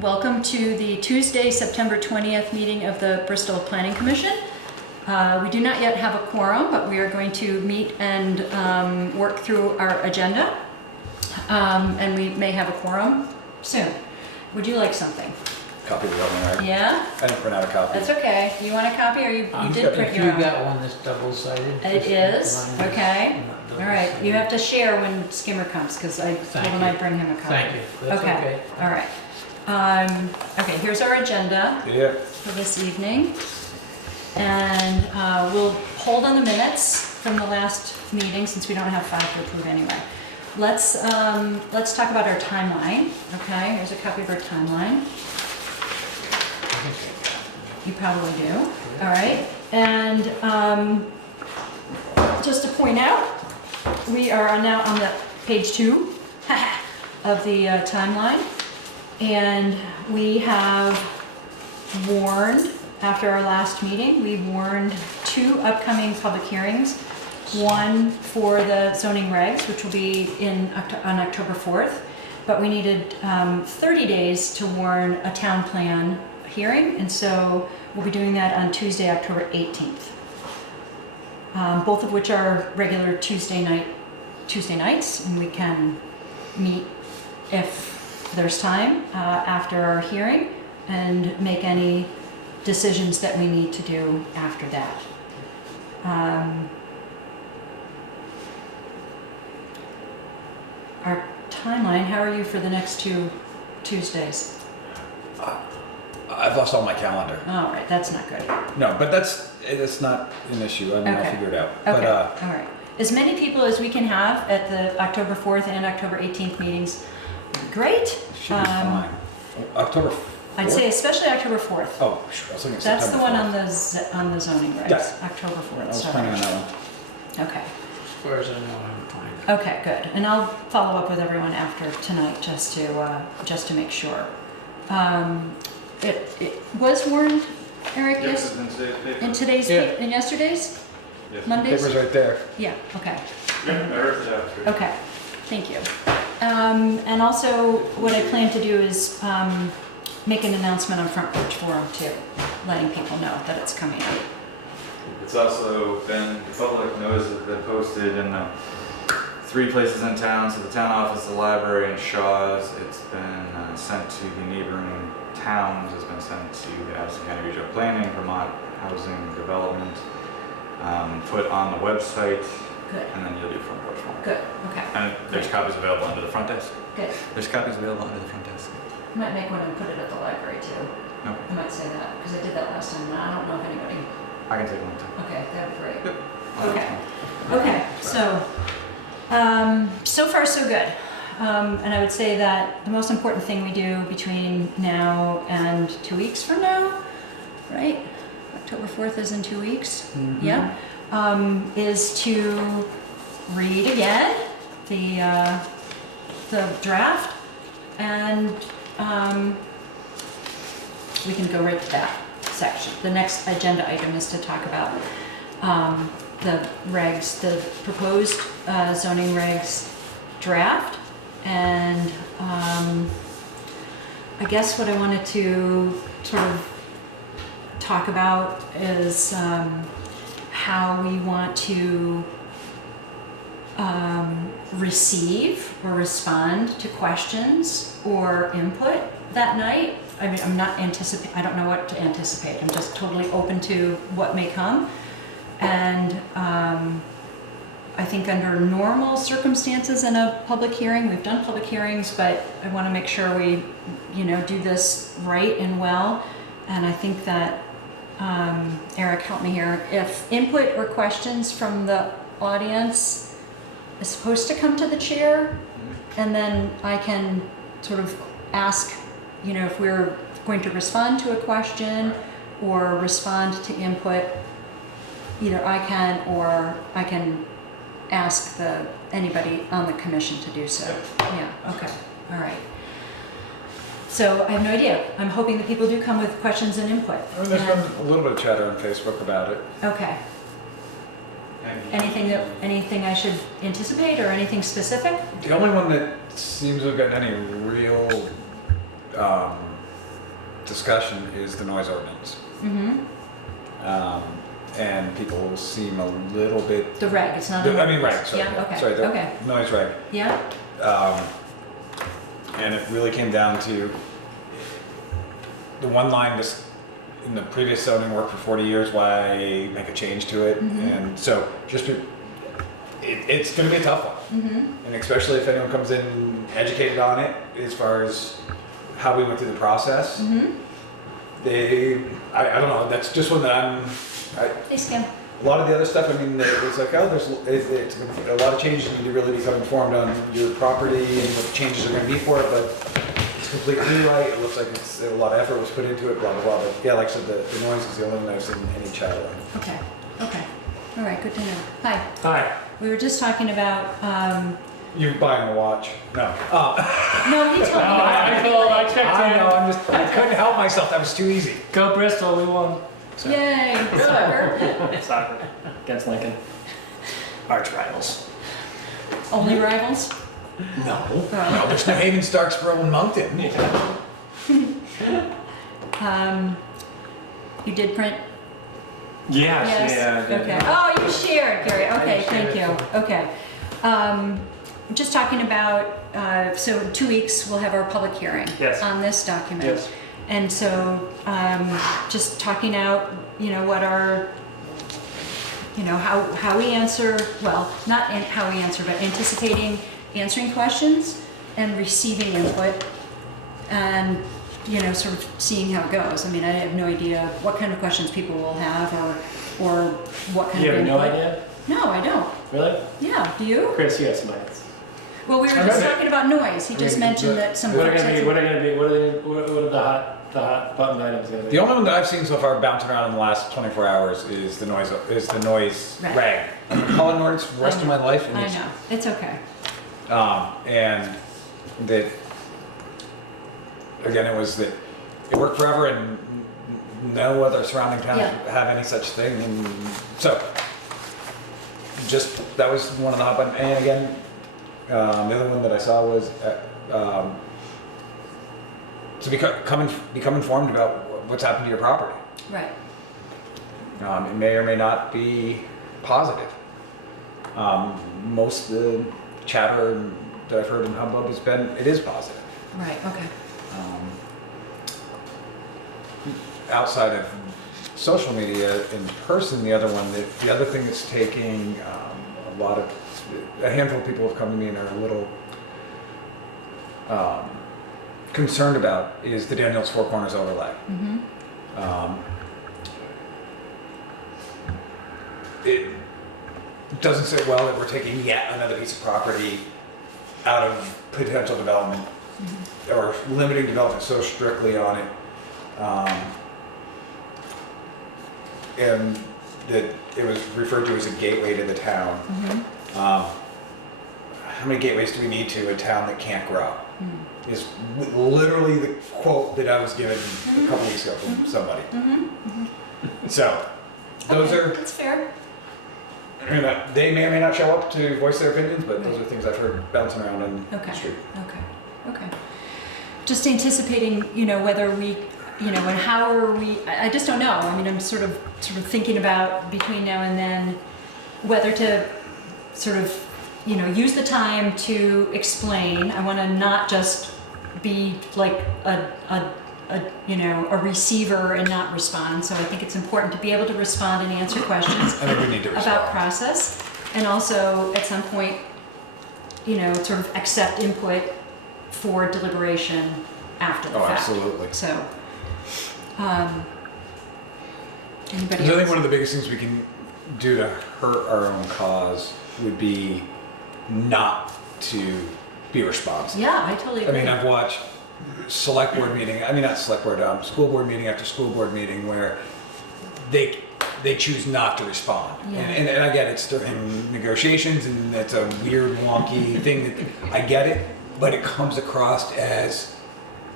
Welcome to the Tuesday, September 20th meeting of the Bristol Planning Commission. We do not yet have a quorum, but we are going to meet and work through our agenda. And we may have a quorum soon. Would you like something? Copy the government, right? Yeah? I didn't print out a copy. That's okay. You want a copy or you did print your own? If you got one that's double-sided. It is? Okay. All right. You have to share when Skimmer comes because I told him I'd bring him a copy. Thank you. That's okay. All right. Okay, here's our agenda for this evening. And we'll hold on the minutes from the last meeting since we don't have 5 to approve anyway. Let's talk about our timeline. Okay, here's a copy of our timeline. You probably do. All right. And just to point out, we are now on the page 2 of the timeline. And we have warned, after our last meeting, we warned 2 upcoming public hearings. One for the zoning regs, which will be on October 4th, but we needed 30 days to warn a town plan hearing, and so we'll be doing that on Tuesday, October 18th. Both of which are regular Tuesday nights, and we can meet if there's time after our hearing and make any decisions that we need to do after that. Our timeline, how are you for the next 2 Tuesdays? I've lost all my calendar. All right, that's not good. No, but it's not an issue. I mean, I'll figure it out. Okay, But, all right. As many people as we can have at the October 4th and October 18th meetings, great. should be fine. October 4th? I'd say especially October 4th. Oh, sure. I was looking at That's the September one 4th. on the zoning regs, Yes. October 4th. I was sorry. planning on that one. Okay. As far as I know, I'm fine. Okay, good. And I'll follow up with everyone after tonight just to make sure. It was warned, Eric, yes? In today's, in yesterday's? Yes. Mondays? Paper's right there. Yeah, okay. Yeah, I wrote it out. Okay, thank you. And also, what I plan to do is make an announcement on Front Porch Forum too, letting people know that it's coming up. It's also been, the public notice has been posted in 3 places in town, so the town office, the library, and Shaw's. It's been sent to the neighboring towns, it's been sent to the Addison County Regional Planning, Vermont Housing Development, put on the website, Good, and then you'll do Front Porch Forum. good, okay, And there's copies available under the front desk. good. There's copies available under the front desk. I might make one and put it at the library too. No. I might say that, because I did that last time, and I don't know if anybody, I can take one too. okay, that'd be great. Yep. Okay. Okay, so, so far so good. And I would say that the most important thing we do between now and 2 weeks from now, right? October 4th is in 2 weeks, yeah? Is to read again the draft, and we can go right to that section. The next agenda item is to talk about the regs, the proposed zoning regs draft, and I guess what I wanted to sort of talk about is how we want to receive or respond to questions or input that night. I mean, I don't know what to anticipate. I'm just totally open to what may come. And I think under normal circumstances in a public hearing, we've done public hearings, but I want to make sure we, do this right and well. And I think that, Eric, help me here. If input or questions from the audience is supposed to come to the chair, and then I can sort of ask, if we're going to respond to a question or respond to input, either I can or I can ask anybody on the commission to do so. Yeah, okay, all right. So I have no idea. I'm hoping that people do come with questions and input. I mean, there's been a little bit of chatter on Facebook about it. Okay. Anything I should anticipate or anything specific? The only one that seems to have gotten any real discussion is the noise ordinance. And people seem a little bit. The reg, it's not. I mean, right, sorry. Yeah, okay, Sorry, the okay. noise reg. Yeah, And it really came down to the one line just in the previous zoning worked for 40 years, why make a change to it? And so just it's going to be a tough one. And especially if anyone comes in educated on it as far as how we went through the process. I don't know, that's just one that hey, Skim. a lot of the other stuff, I mean, it's like, oh, it's a lot of changes, you need to really become informed on your property and what the changes are going to be for it, but it's completely rewrite. It looks like it's a lot of effort was put into it, blah, blah, blah. But yeah, like I said, the noise is the only one I've seen any child on. Okay, okay. All right, good to know. Hi. Hi. We were just talking about, You buying a watch? No. no, he told me. I checked I in. know, I couldn't help myself, that was too easy. Go Bristol, we won. Yay, soccer. Soccer against Lincoln. Arch rivals. Only rivals? No. No, there's New Haven, Starksboro, and Moncton. You did print? Yes. Yeah. I did. Okay. Oh, you shared, Gary. Okay, thank you. Okay. Just talking about, so in 2 weeks, we'll have our public hearing Yes. on this document. Yes. And so, just talking out, what our, how we answer, well, not how we answer, but answering questions and receiving input and, sort of seeing how it goes. I mean, I have no idea what kind of questions people will have or what kind You of have input. no idea? No, I don't. Really? Yeah, do you? Chris, you have some ideas. Well, we were I just read it. talking about noise. He just mentioned that some What are folks gonna had be? some- What are the hot button items gonna be? The only one that I've seen so far bouncing around in the last 24 hours is the noise Right. rag. I've been calling it ordinance for the rest of my life. And I know, it's okay. And that, again, it was that it worked forever and no other surrounding towns Yeah. have any such thing. And so, that was one of the hot buttons. And again, the other one that I saw was to become informed about what's happened to your property. Right. It may or may not be positive. Most of the chatter that I've heard in hubbub it is positive. Right, okay. Outside of social media, in person, the other thing that's taking a handful of people have come to me and are a little concerned about is the Daniels Four Corners overlay. It doesn't say well that we're taking yet another piece of property out of potential development or limiting development so strictly on it. And that it was referred to as a gateway to the town. How many gateways do we need to a town that can't grow? Is literally the quote that I was given a couple weeks ago from somebody. So, those Okay, are, that's fair. they may or may not show up to voice their opinions, but those are things I've heard bouncing around on the Okay, street. okay. Just anticipating, whether we, and how are we, I just don't know. I mean, I'm sort of thinking about between now and then, whether to sort of, use the time to explain. I want to not just be like a receiver and not respond. So I think it's important to be able to respond and answer questions I think we need to about respond. process, and also at some point, sort of accept input for deliberation after the Oh, fact. absolutely. So, anybody Because I think else? one of the biggest things we can do to hurt our own cause would be not to be responsive. Yeah, I totally I agree. mean, I've watched school board meeting after school board meeting where they choose not to respond. Yeah. And I get it's during negotiations and it's a weird, wonky thing that I get it, but it comes across as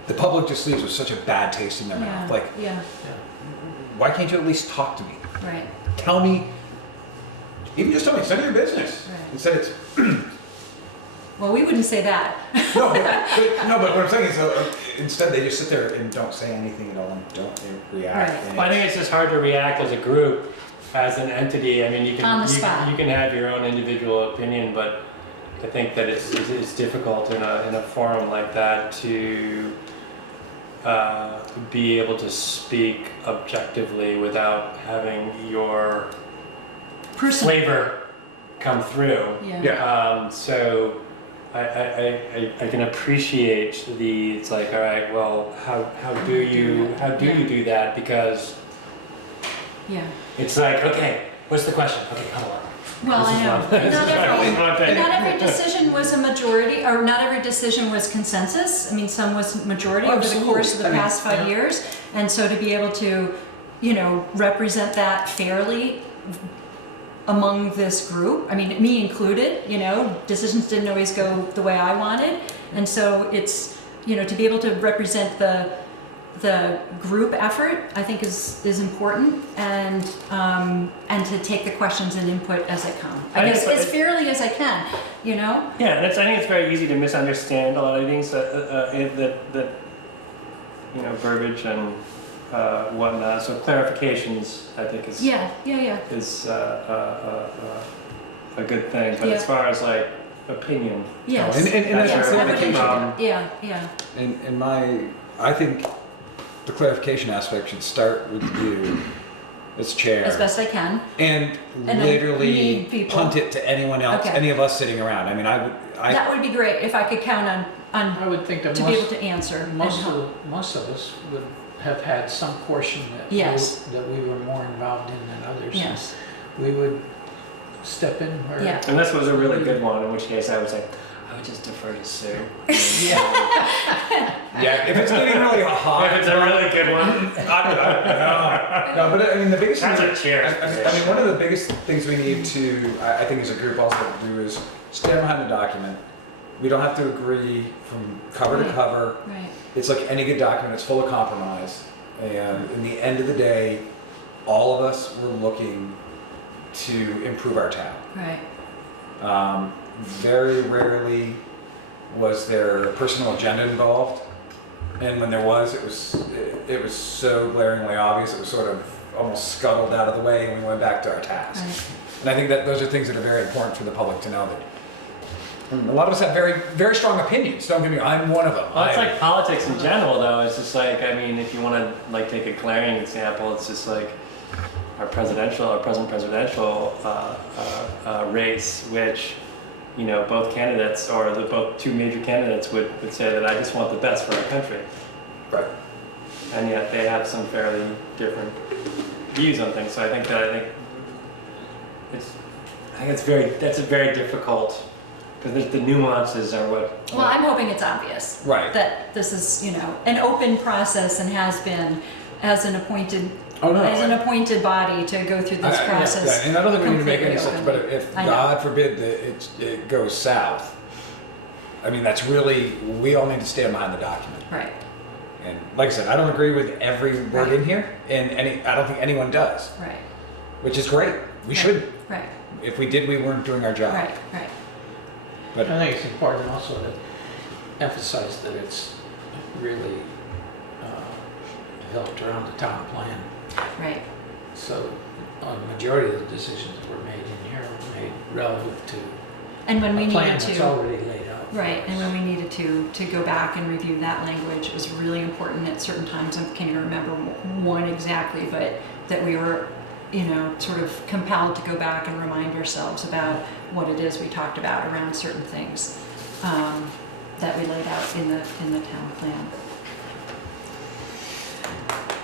the public just leaves with such a bad taste in their mouth. Like, yeah, why can't you at least talk to me? right. Tell me, even just tell me, send your business. Right. Instead it's, Well, we wouldn't say that. no, but what I'm saying is, instead they just sit there and don't say anything at all and don't react. Right. And Well, I think it's just hard to react as a group, as an entity. I mean, you On the can, spot. you can have your own individual opinion, but I think that it's difficult in a forum like that to be able to speak objectively without having your Personal. flavor come through. Yeah. Yeah. So I can appreciate it's like, all right, well, how do you do that? Because Yeah. it's like, okay, what's the question? Okay, hold on. Well, This I is know. one- this Not is every, one thing. not every decision was a majority, or not every decision was consensus. I mean, some was majority over the course of the Absolutely. I mean, past 5 yeah. years. And so to be able to, represent that fairly among this group, I mean, me included, decisions didn't always go the way I wanted. And so it's, to be able to represent the group effort, I think is important, and to take the questions and input as they come. I guess as fairly as I can, Yeah, I think it's very easy to misunderstand a lot of things that verbiage and whatnot. So clarifications, I think, is Yeah. is a good thing. But Yeah. as far as like opinion, Yes. And that's Yes, the I would clarification. Yeah. I think the clarification aspect should start with you as chair. As best I can. And And then literally lead people. punt it to anyone else, Okay. any of us sitting around. I mean, That would be great if I could count on I would think that to be able to answer. and most help. of us would have had some portion that Yes. that we were more involved in than others. Yes. We would step in where. Yeah. and this was a really good one. In which case, I would say, I would just defer to Sue. yeah, if it's getting really hot. If it's a really good one, No, but I mean, the biggest that's thing, a cheers. I mean, one of the biggest things we need to, I think as a group also do is stand behind the document. We don't have to agree from cover to Right. cover. Right. It's like any good document, it's full of compromise. And in the end of the day, all of us were looking to improve our town. Right. Very rarely was there a personal agenda involved. And when there was, it was so glaringly obvious, it was sort of almost scuttled out of the way and we went back to our task. Right. And I think that those are things that are very important for the public to know that. A lot of us have very, very strong opinions. Don't get me wrong, I'm one of them. Well, it's like politics in general, though. It's just like, I mean, if you want to like take a glaring example, it's just like our present presidential race, which both candidates or both two major candidates would say that I just want the best for our country, Right. and yet they have some fairly different views on things. So I think that's a very difficult. Because the nuances are what. Well, I'm hoping it's obvious. Right. That this is, an open process and has been as an appointed Oh, no. as an appointed body to go through this process. Yeah, and I don't think we need to make any completely sense, but open. if I know. God forbid that it goes south, I mean, that's really, we all need to stand behind the document. Right. And like I said, I don't agree with every word Right. in here, and I don't think anyone does, Right. which is great. We Right. should. Right. If we did, we weren't doing our job. Right. Right. But I think it's important also to emphasize that it's really developed around the town plan. Right. So a majority of the decisions that were made in here were made relative to And when we a plan needed that's to. already laid out. Right, and when we needed to go back and review that language, it was really important at certain times. I can't even remember one exactly, but that we were, sort of compelled to go back and remind ourselves about what it is we talked about around certain things that we laid out in the town plan.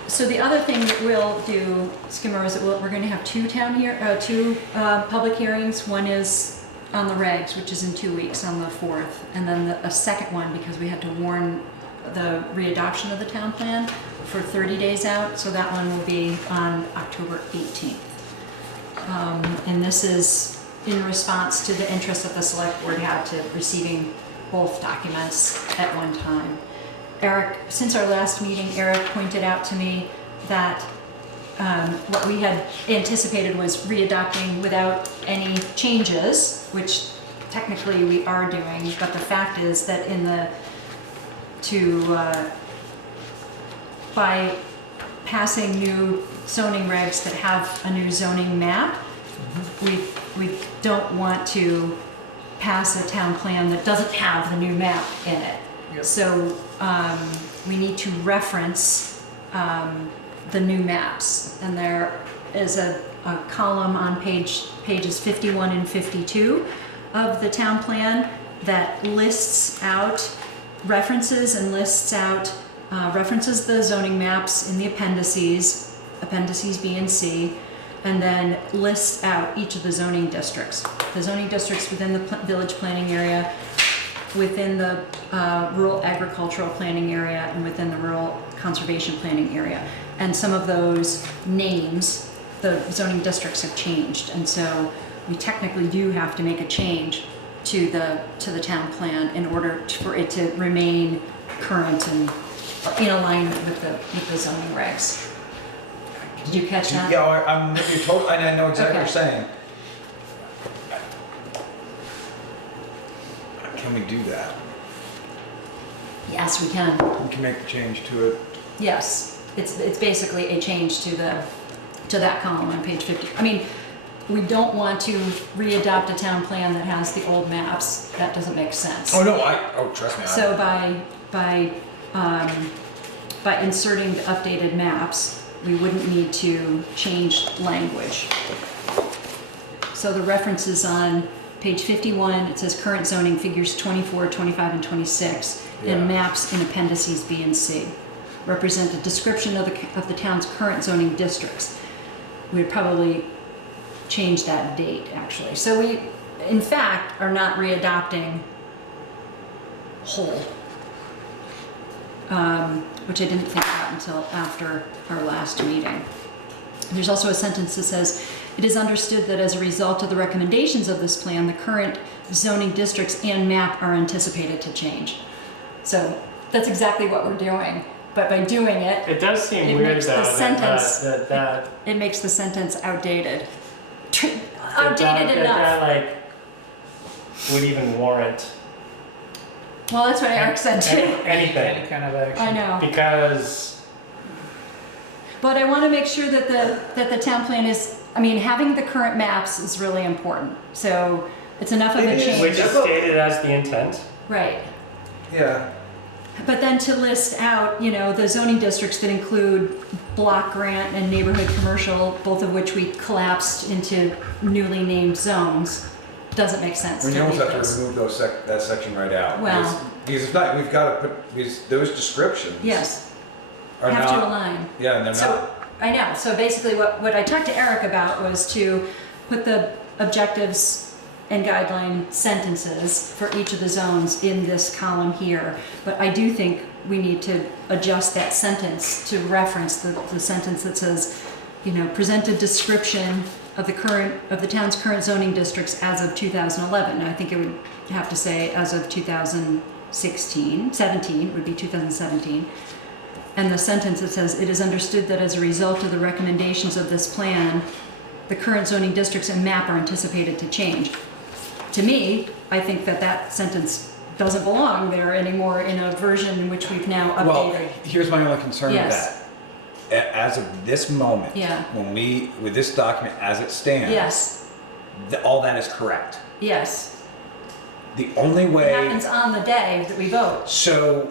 So the other thing that we'll do, Skimmer, is that we're going to have two public hearings. One is on the regs, which is in 2 weeks on the 4th, and then a second one because we had to warn the readoption of the town plan for 30 days out. So that one will be on October 18th. And this is in response to the interest that the select board had to receiving both documents at one time. Eric, since our last meeting, Eric pointed out to me that what we had anticipated was readopting without any changes, which technically we are doing, but the fact is that by passing new zoning regs that have a new zoning map, we don't want to pass a town plan that doesn't have the new map in it. Yep. So we need to reference the new maps, and there is a column on pages 51 and 52 of the town plan that lists out references the zoning maps in the appendices B and C, and then lists out each of the zoning districts. The zoning districts within the village planning area, within the rural agricultural planning area, and within the rural conservation planning area. And some of those names, the zoning districts have changed, and so we technically do have to make a change to the town plan in order for it to remain current and in alignment with the zoning regs. Did you catch that? Yeah, I'm with you totally, and I know exactly what you're saying. Can we do that? Yes, we can. We can make the change to it. Yes, it's basically a change to that column on page 50. I mean, we don't want to re-adopt a town plan that has the old maps. That doesn't make sense. Oh, no, trust me. So by inserting the updated maps, we wouldn't need to change language. So the references on page 51, it says current zoning figures 24, 25, and 26, Yeah. and maps in appendices B and C represent a description of the town's current zoning districts. We'd probably change that date, actually. So we, in fact, are not re-adopting whole, which I didn't think about until after our last meeting. There's also a sentence that says, it is understood that as a result of the recommendations of this plan, the current zoning districts and map are anticipated to change. So that's exactly what we're doing. But by doing it, It does seem It weird makes though the sentence- that it makes the sentence outdated. that Outdated enough. that like would even warrant Well, that's what Eric said too. anything. Any kind of action. I know. Because But I want to make sure that the town plan is, I mean, having the current maps is really important. So it's enough of a It is. change. which is stated as the intent. Right. Yeah. But then to list out, the zoning districts that include block grant and neighborhood commercial, both of which we collapsed into newly named zones, doesn't make sense. I mean, you to almost leave have to those. remove that section right out. Well- Because if not, we've got to put, because those descriptions. Yes, Are have to not, align. yeah, and they're So, not, I know, so basically what I talked to Eric about was to put the objectives and guideline sentences for each of the zones in this column here. But I do think we need to adjust that sentence to reference the sentence that says, present a description of the town's current zoning districts as of 2011. I think it would have to say as of 17 would be 2017. And the sentence that says, it is understood that as a result of the recommendations of this plan, the current zoning districts and map are anticipated to change. To me, I think that sentence doesn't belong there anymore in a version in which we've now well, updated. here's my only concern with Yes. that. As of this moment, Yeah. with this document as it stands, Yes, all that is correct. yes. The only It way, happens on the day that we vote. so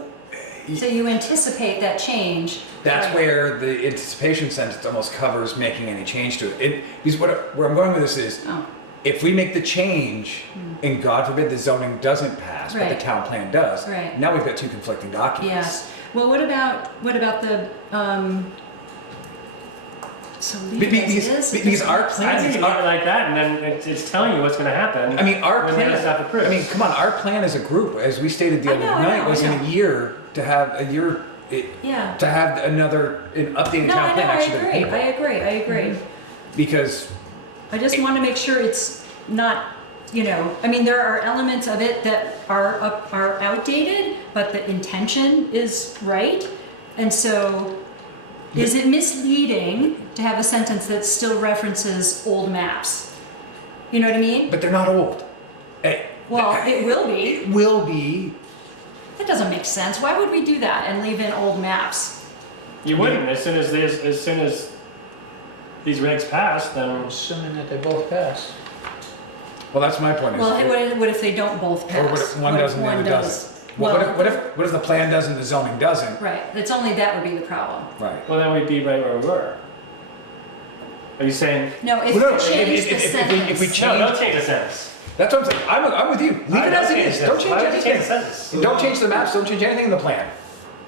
So you anticipate that change. that's Right. where the anticipation sentence almost covers making any change to it. Because where I'm going with this is, Oh, if we make the change, and God forbid the zoning doesn't pass, but the Right. town plan does, Right. now we've got two conflicting documents. yes. Well, what about the, so leave it as it is? Because our I plan think is, you leave it like that, and then it's telling you what's going to happen. I mean, our when plan, that stuff approved. I mean, come on, our plan as a group, as we stated the I other know, I night, know, was I in know. a year to have Yeah. to have an updated No, town I plan know, I actually. agree, I agree. Because I just want to make sure it's not, I mean, there are elements of it that are outdated, but the intention is right. And so, is it misleading to have a sentence that still references old maps? You know what I mean? but they're not old. Well, it will be. It will be. That doesn't make sense. Why would we do that and leave in old maps? You wouldn't, as soon as these regs pass, then, Assuming that they both pass. Well, that's my point. Well, what if they don't both pass? Or what if one does and the other doesn't? Well, what if the plan does and the zoning doesn't? Right, it's only that would be the problem. Right. well, then we'd be right where we were. Are you saying? No, if Well, no, we change if the we sentence. change- No, don't change the sentence. That's what I'm saying. I'm with you. Leave it as it is. Don't change Why would you change the anything. sentence? Don't change the maps. Don't change anything in the plan.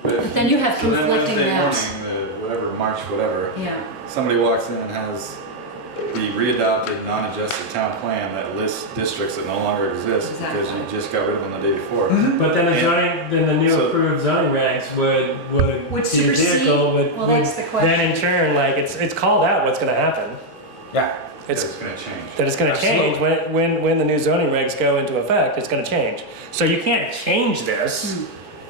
But Then you have so then conflicting Wednesday maps. morning, the whatever, March whatever, Yeah, somebody walks in and has the readopted, non-adjusted town plan that lists districts that no longer exist because Exactly. you just got rid of them the day before. But then the And- zoning, then the new so- approved zoning regs would Would the supersede? vehicle would, Well, that's the question. then in turn, like, it's called out what's gonna happen. Yeah. It's It's, gonna change. that it's gonna change when the new zoning regs go into effect, it's gonna change. So you can't change this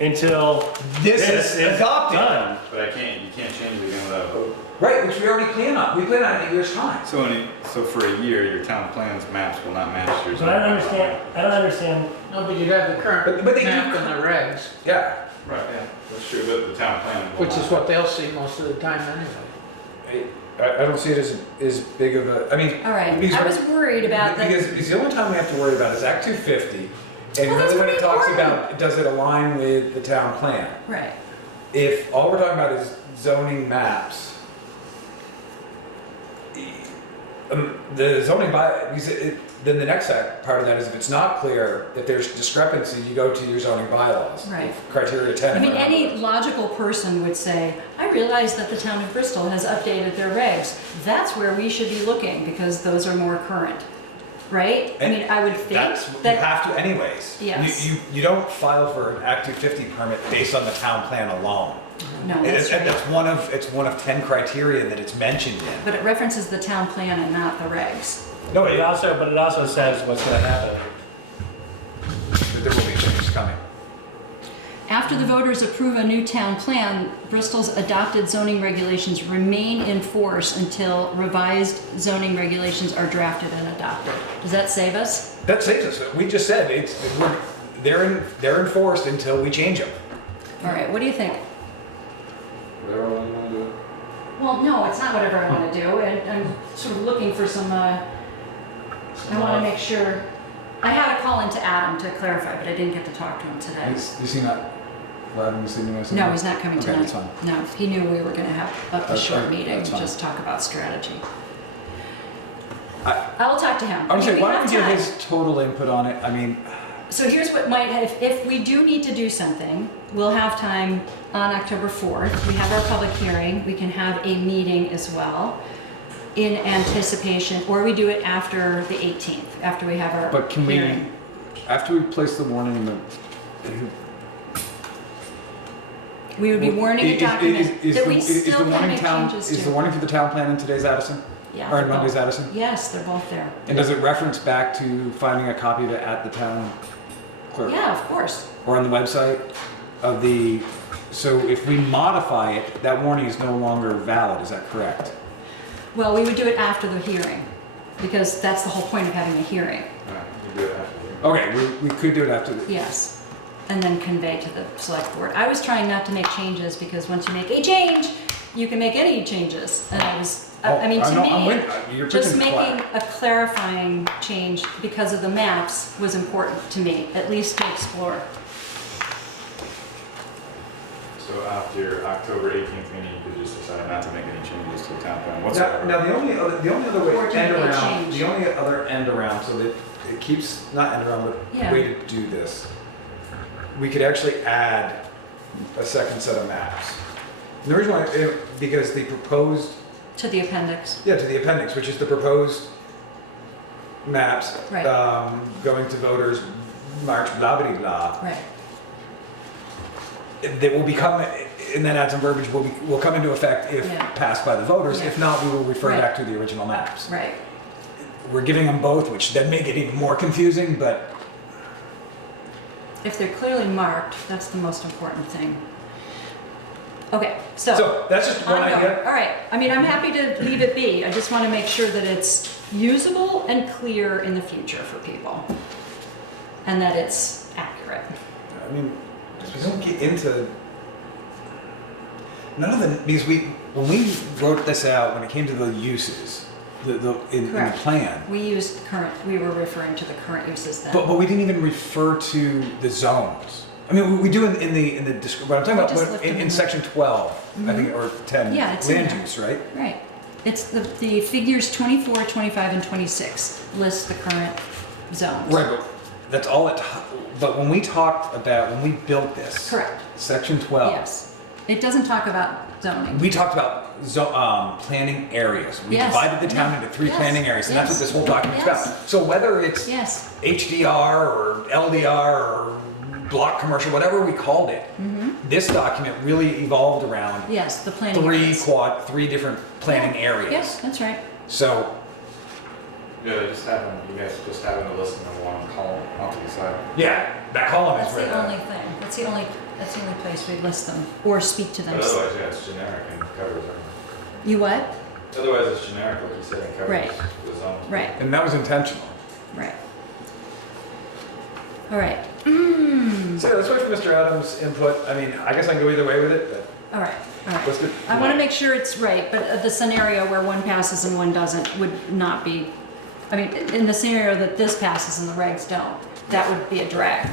until This is adopted. done. But you can't change it again without a vote. Right, which we already plan on. We plan on in a year's time. So for a year, your town plans maps will not match your So I don't understand, No, but you'd have the current But they map do- and the regs, Yeah. Right, yeah, that's true, but the town plan will which is not. what they'll see most of the time anyway. I don't see it as big of a, I mean. all right, because I was worried about that. Because the only time we have to worry about is Act 250. And Well, that's really when it pretty talks important. about, does it align with the town plan? Right, If all we're talking about is zoning maps, the zoning then the next part of that is if it's not clear, if there's discrepancy, you go to your zoning bylaws. Right. Criteria 10. I mean, or any whatever. logical person would say, I realize that the town of Bristol has updated their regs. That's where we should be looking because those are more current, right? I And mean, I would think That's, you that, have to anyways. Yes. You don't file for an Act 250 permit based on the town plan alone. no, It is- that's and right. it's one of 10 criteria that it's mentioned in. But it references the town plan and not the regs. No, but it also says what's gonna happen. there will be changes coming. After the voters approve a new town plan, Bristol's adopted zoning regulations remain in force until revised zoning regulations are drafted and adopted. Does that save us? That saves us. We just said they're enforced until we change them. All right, what do you think? Whatever one you wanna do. Well, no, it's not whatever I want to do, and I'm sort of looking for some, I want to make sure, I had a call into Adam to clarify, but I didn't get to talk to him today. Is he not allowed in the city? No, he's not coming Okay, tonight. that's fine. No, he knew we were going to have a That's short fine, meeting, that's fine. just talk about strategy. I- I'll talk to him. I would say, We why have don't we get time. his total input on it? I mean, So here's what might, if we do need to do something, we'll have time on October 4th. We have our public hearing. We can have a meeting as well in anticipation, or we do it after the 18th, after we have our but can we, hearing. after we place the warning in the. We would be warning a document that we is the still can warning make town- changes Is the to. warning for the town plan in today's Addison? Yeah, Or in they're Monday's both- Addison? Yes, they're both there. And does it reference back to finding a copy of it at the town clerk? Yeah, of course. Or on the website of the, so if we modify it, that warning is no longer valid, is that correct? Well, we would do it after the hearing, because that's the whole point of having a hearing. Alright, you do it after. Okay, we could do it after the. Yes, and then convey to the select board. I was trying not to make changes, because once you make a change, you can make any changes. And I mean, to I'm me, with- you're just picking making flat. a clarifying change because of the maps was important to me, at least to explore. So after October 18th meeting, you could just decide not to make any changes to the town plan Now, whatsoever. the only other way, Or to end make a around, change. the only other end around, so that it keeps, not end around, but Yeah. way to do this, we could actually add a second set of maps. And the reason why, because the proposed, To the appendix. yeah, to the appendix, which is the proposed maps, Right. going to voters, March, blah, blah, blah. Right. That will become, and then add some verbiage, will come into effect if Yeah. passed by the voters. Yeah. If not, we will refer Right. back to the original maps. Right. We're giving them both, which then make it even more confusing, but If they're clearly marked, that's the most important thing. Okay, so. so that's just one Ongoing. idea. All right, I mean, I'm happy to leave it be. I just want to make sure that it's usable and clear in the future for people. And that it's accurate. I mean, we don't get into, none of the, because when we wrote this out, when it came to the uses, in the Correct. plan, We were referring to the current uses then. but we didn't even refer to the zones. I mean, we do in the but I'm talking We just about left in, them in in section 12, I think, or 10, Yeah, it's in land there. use, right? Right. It's the figures 24, 25, and 26 list the current zones. Right, but that's all it, but when we talked about, when we built this. Correct. Section 12. Yes. It doesn't talk about zoning. We talked about planning areas. We Yes. divided the town Yeah. into 3 Yes. planning areas, and that's what Yes. this whole document's Yes. about. So whether it's Yes. HDR or LDR or block commercial, whatever we called it, this document really evolved around Yes, the planning. 3 different planning areas. Yes, that's right. So, Yeah, you guys just having a list in one column off to the side. yeah, that column That's is right the only there. thing. That's the only place we list them or speak to them. But otherwise, yeah, it's generic and covers everything. You what? Otherwise, it's generic, like you said, and covers Right. the zone. Right, And that was intentional. right. All right. So let's wait for Mr. Adams' input. I mean, I guess I can go either way with it, but All right, all right. let's get. I want to make sure it's right, but the scenario where one passes and one doesn't would not be, I mean, in the scenario that this passes and the regs don't, that would be a drag.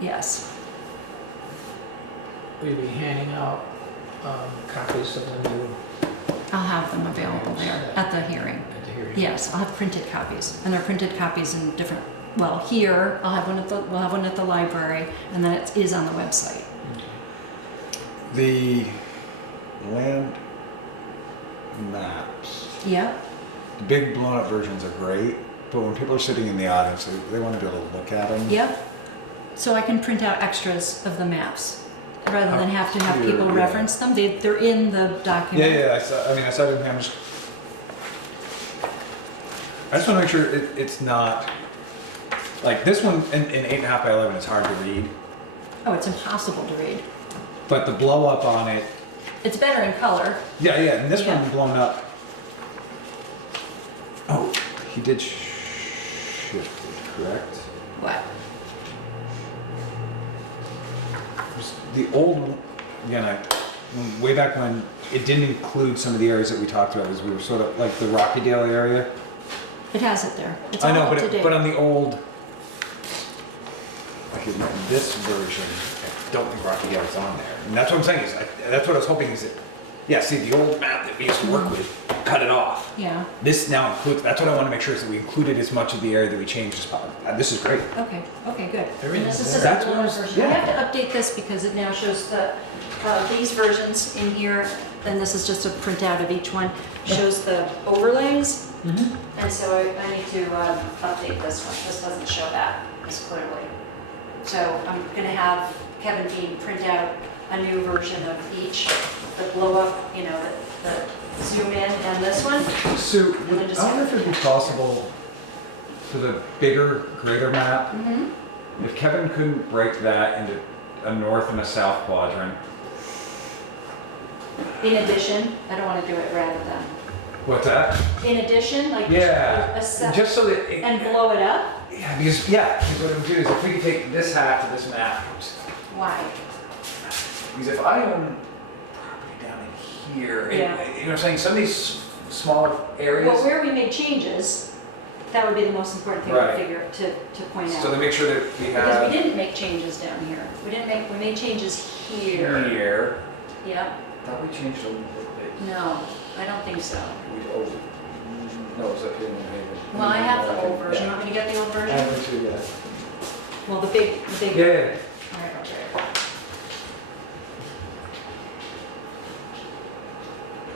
Yes. Will you be handing out copies of the new I'll have them available there at the hearing. at the hearing? Yes, I'll have printed copies, and they're printed copies in different, well, here, we'll have one at the library, and then it is on the website. The land maps, Yep, the big blown up versions are great, but when people are sitting in the audience, they want to be able to look at them. yep. So I can print out extras of the maps, rather than have to have Here, people yeah. reference them. They're in the Yeah, document. yeah, I saw it, I just want to make sure it's not, like this one in 8.5 by 11 is hard to read, Oh, it's impossible to read. but the blow up on it, It's better in color. yeah, and this Yeah. one blown up. Oh, he did shift it, correct? What? The old, again, way back when, it didn't include some of the areas that we talked about, as we were sort of like the Rockydale area. It has it there. It's I all know, up to date. but on the old, like in this version, I don't think Rockydale's on there. And that's what I'm saying, that's what I was hoping is that, yeah, see, the old map that we used to work with, cut it off. Yeah, This now includes, that's what I want to make sure is that we included as much of the area that we changed as possible. This is great. okay, good. And Everything's this is there. a That's what I blown was- version. yeah. I have to update this because it now shows these versions in here, and this is just a printout of each one, shows the overlays. And so I need to update this one. This doesn't show that as clearly. So I'm gonna have Kevin Dean print out a new version of each, the blow up, the zoom in and this one. Sue, And then just I wonder if it'd be possible for the bigger, greater map, if Kevin couldn't break that into a north and a south quadrant. In addition, I don't wanna do it rather than. What's that? In addition, like Yeah, a set, just so that it, and blow it up? because what it would do is if we could take this half of this map, Why? because if I own property down in here, Yeah. you know what I'm saying, some of these smaller areas. Well, where we made changes, that would be the most important thing Right. to figure, to point So out. to make sure that we Because have we didn't make changes down here. We made changes here. here. Yep, Thought we changed a little bit. no, I don't think so. No, it's up here. Well, I have the old version. You want me to get the old I version? have it too, yeah. Well, the big. Yeah. All right, okay.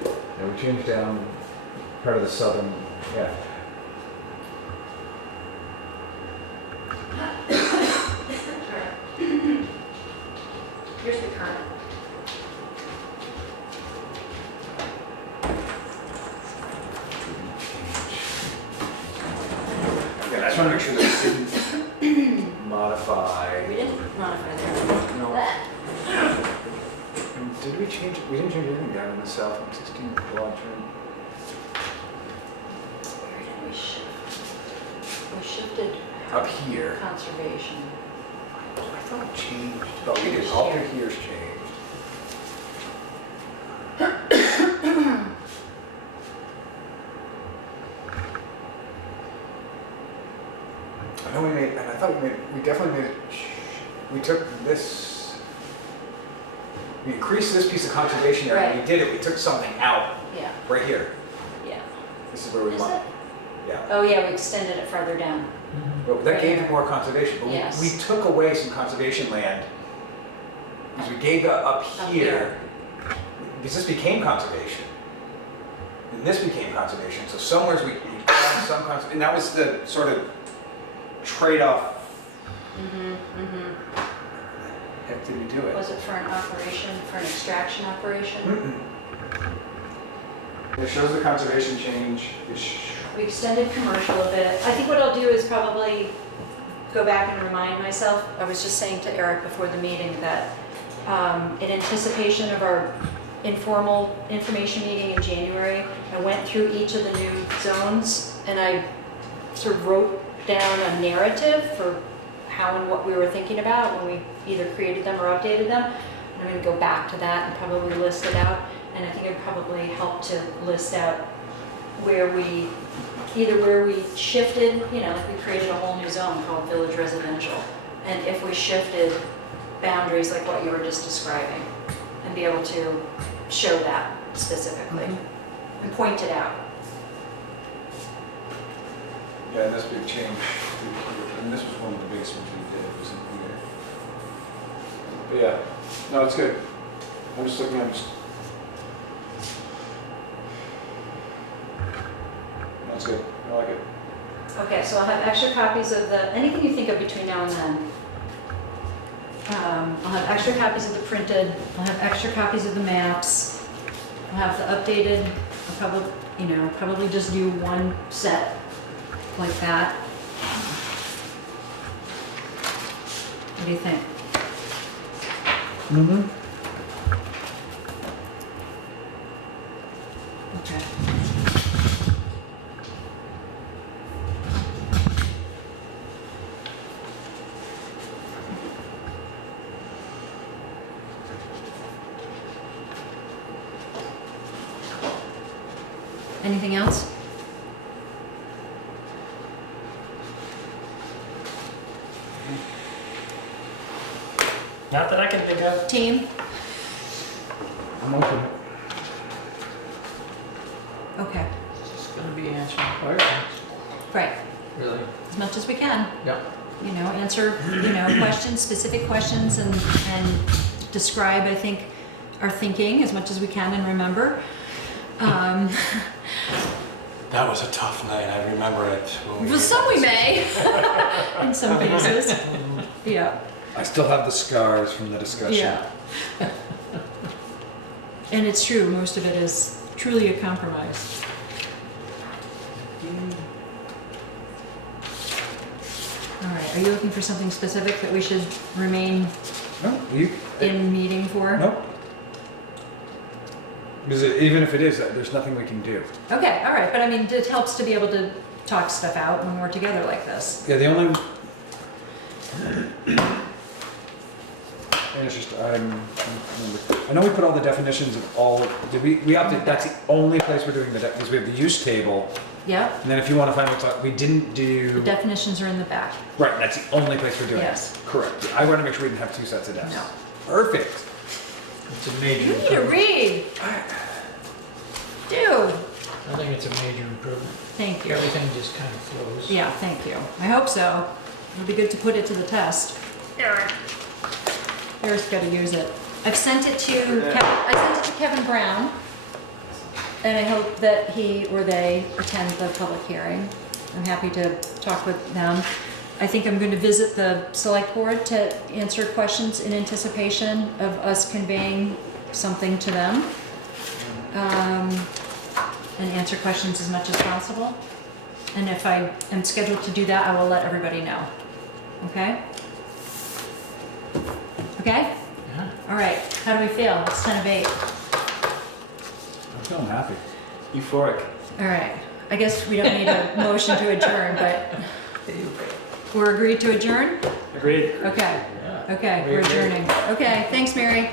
Yeah, we changed down part of the southern, yeah. Here's the current. Yeah, I just want to make sure that we didn't modify. We didn't modify there. No. That. Did we change, we didn't change anything down in the south on 16th quadrant. Where did we shift? We shifted Up here. conservation. I thought it changed. Oh, we did, all through here's changed. we definitely made it, we took this, we increased this piece of conservation area, and we did it, we took something out, Yeah, right here. yeah. This is where we Is want, it? yeah. Oh, yeah, we extended it further down. But that Right gave here. more conservation, but Yes. we took away some conservation land, because we gave that up here, because this became conservation. And this became conservation, so somewhere we found some conservation, and that was the sort of trade-off. Heck did we do it? Was it for an operation, for an extraction operation? It shows the conservation change. We extended commercial a bit. I think what I'll do is probably go back and remind myself, I was just saying to Eric before the meeting that in anticipation of our informal information meeting in January, I went through each of the new zones and I sort of wrote down a narrative for how and what we were thinking about when we either created them or updated them. And I'm going to go back to that and probably list it out. And I think it would probably help to list out where we shifted, you know, like we created a whole new zone called village residential. And if we shifted boundaries like what you were just describing and be able to show that specifically and point it out. Yeah, and this big change, and this was one of the biggest ones we did, was in here. But yeah, no, it's good. I'm just looking at this. That's good, I like it. Okay, so I'll have extra copies of anything you think of between now and then. I'll have extra copies of the printed, I'll have extra copies of the maps. I'll have the updated, I'll probably just do one set like that. What do you think? Okay. Anything else? Not that I can think of. Team? I'm open. Okay, It's just gonna be answering questions, right, really. as much as we can. Yeah. You know, answer, questions, specific questions and describe, I think, our thinking as much as we can and remember. That was a tough night, I remember it. Well, some we may, in some cases. Yeah, I still have the scars from the discussion. yeah. And it's true, most of it is truly a compromise. All right, are you looking for something specific that we should remain No, in meeting for? Nope. Because even if it is, there's nothing we can do. Okay, all right, but I mean, it helps to be able to talk stuff out when we're together like this. Yeah, the only. And it's just, I know we put all the definitions of all, did we update, that's the only place we're doing because we have the use table. Yep, And then if you want to find what's, we didn't the do, definitions are in the back. right, that's the only place we're doing it. Yes. Correct. I wanted to make sure we didn't have two sets of desks. No. Perfect. It's a major You need to improvement. read. Dude, I think it's a major improvement. thank you. Everything just kind of flows. Yeah, thank you. I hope so. It'll be good to put it to the test. Eric's got to use it. I've sent it to Kevin Brown, and I hope that he or they attend the public hearing. I'm happy to talk with them. I think I'm going to visit the select board to answer questions in anticipation of us conveying something to them. And answer questions as much as possible. And if I am scheduled to do that, I will let everybody know. Okay? Okay? Yeah. All right. How do we feel? It's 10 of 8. I'm feeling happy. Euphoric. All right. I guess we don't need a motion to adjourn, but we're agreed to adjourn? Agreed. Okay. Yeah. Okay, We we're agree. adjourning. Okay, thanks, Mary.